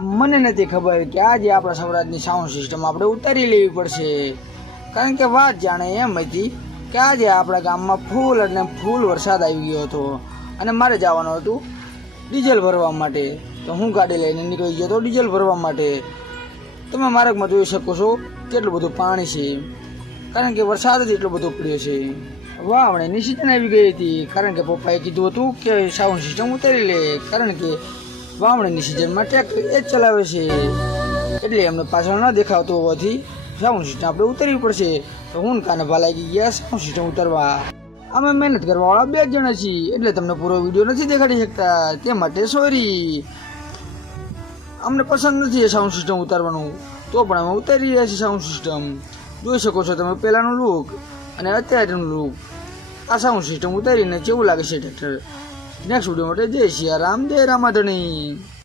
મને નથી ખબર કે આજે આપણા સૌરાષ્ટ્રની સાઉન્ડ સિસ્ટમ આપણે ઉતારી લેવી પડશે, કારણ કે વાત જાણે એમ હતી કે આજે આપણા ગામમાં ફૂલ વરસાદ આવી ગયો હતો અને મારે જવાનું હતું ડીઝલ ભરવા માટે. તો હું ગાડી લઈને નીકળી ગયો હતો ડીઝલ ભરવા માટે. તમે માર્ગમાં જોઈ શકો છો કેટલું બધું પાણી છે, કારણ કે વરસાદ જ એટલો બધો પડ્યો છે. વાવણીની સિઝન આવી ગઈ હતી, કારણ કે પપ્પાએ કીધું હતું કે સાઉન્ડ સિસ્ટમ ઉતારી લે, કારણ કે વાવણીની સિઝનમાં ટ્રેક્ટર એ જ ચલાવે છે, એટલે એમને પાછળ ન દેખાતું હોવાથી સાઉન્ડ સિસ્ટમ આપણે ઉતારવી પડશે. તો હું કાને લાગી ગયા સાઉન્ડ સિસ્ટમ ઉતારવા. અમે મહેનત કરવાવાળા 2 જણા છીએ, એટલે તમને પૂરો વિડીયો નથી દેખાડી શકતા, તે માટે સોરી. અમને પસંદ નથી એ સાઉન્ડ સિસ્ટમ ઉતારવાનું, તો પણ અમે ઉતારી રહ્યા છીએ સાઉન્ડ સિસ્ટમ. જોઈ શકો છો તમે પહેલાંનું લુક અને અત્યારનું લુક. આ સાઉન્ડ સિસ્ટમ ઉતારીને કેવું લાગે છે ટ્રેક્ટર. નેક્સ્ટ વિડીયો માટે જય સિયારામ, જય રામાધણી.